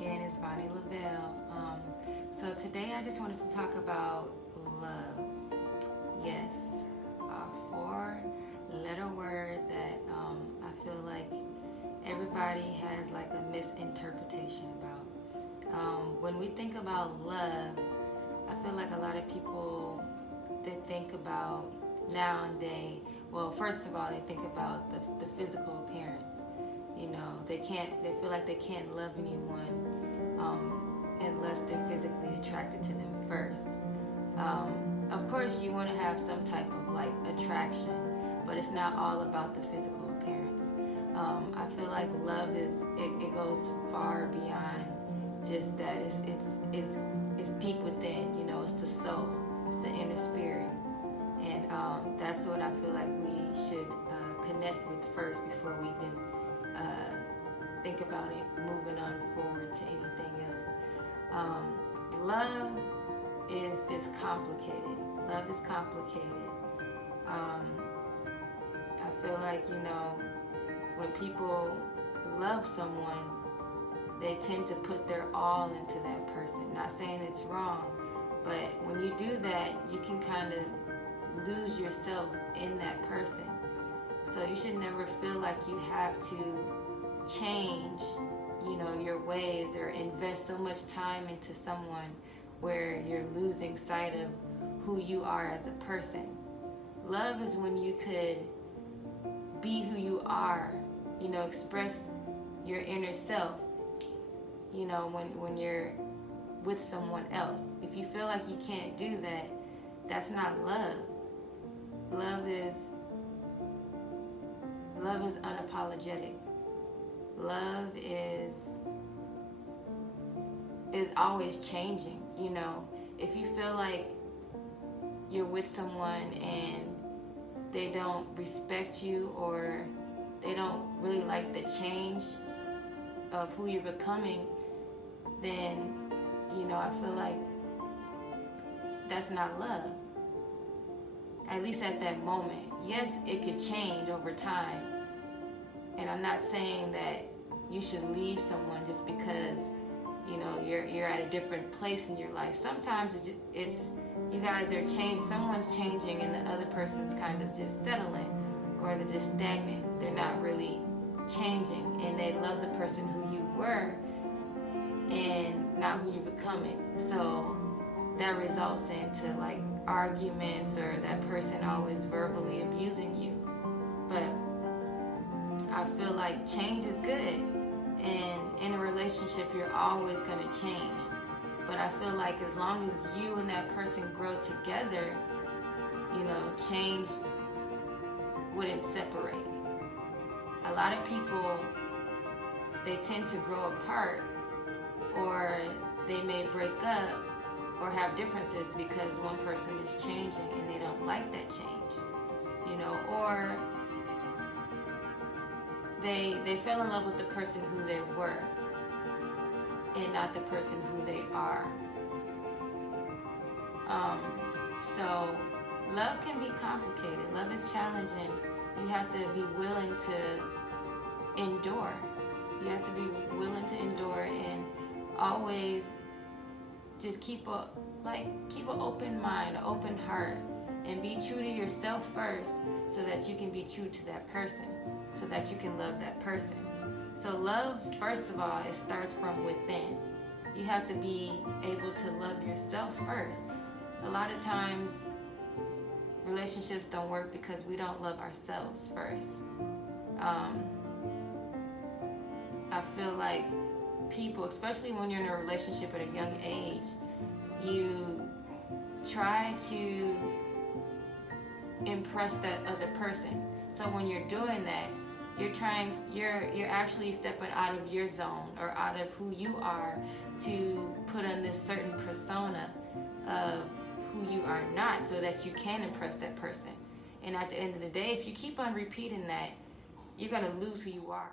again, it's Vonnie Lavelle. So today I just wanted to talk about love. Yes, a four-letter word that I feel like everybody has like a misinterpretation about. When we think about love, I feel like a lot of people, they think about nowadays, well, first of all, they think about the physical appearance. You know, they feel like they can't love anyone unless they're physically attracted to them first. Of course, you want to have some type of like attraction, but it's not all about the physical appearance. I feel like love it goes far beyond just that. It's deep within. You know, it's the soul, it's the inner spirit, and that's what I feel like we should connect with first before we even think about it moving on forward to anything else. Love is complicated. Love is complicated. I feel like, you know, when people love someone, they tend to put their all into that person. Not saying it's wrong, but when you do that, you can kind of lose yourself in that person. So you should never feel like you have to change, you know, your ways or invest so much time into someone where you're losing sight of who you are as a person. Love is when you could be who you are, you know, express your inner self, you know, when you're with someone else. If you feel like you can't do that, that's not love. Love is unapologetic. Love is always changing, you know. If you feel like you're with someone and they don't respect you or they don't really like the change of who you're becoming, then, you know, I feel like that's not love. At least at that moment. Yes, it could change over time. And I'm not saying that you should leave someone just because, you know, you're at a different place in your life. Sometimes it's you guys are changing, someone's changing and the other person's kind of just settling, or they're just stagnant. They're not really changing, and they love the person who you were and not who you're becoming. So that results into like arguments, or that person always verbally abusing you. But I feel like change is good, and in a relationship you're always going to change. But I feel like as long as you and that person grow together, you know, change wouldn't separate. A lot of people, they tend to grow apart, or they may break up or have differences because one person is changing and they don't like that change, you know, or they fell in love with the person who they were and not the person who they are. So love can be complicated. Love is challenging. You have to be willing to endure. You have to be willing to endure and always just keep an open mind, an open heart, and be true to yourself first, so that you can be true to that person, so that you can love that person. So love, first of all, it starts from within. You have to be able to love yourself first. A lot of times, relationships don't work because we don't love ourselves first. I feel like people, especially when you're in a relationship at a young age, you try to impress that other person. So when you're doing that, you're actually stepping out of your zone or out of who you are to put on this certain persona of who you are not, so that you can impress that person. And at the end of the day, if you keep on repeating that, you're going to lose who you are.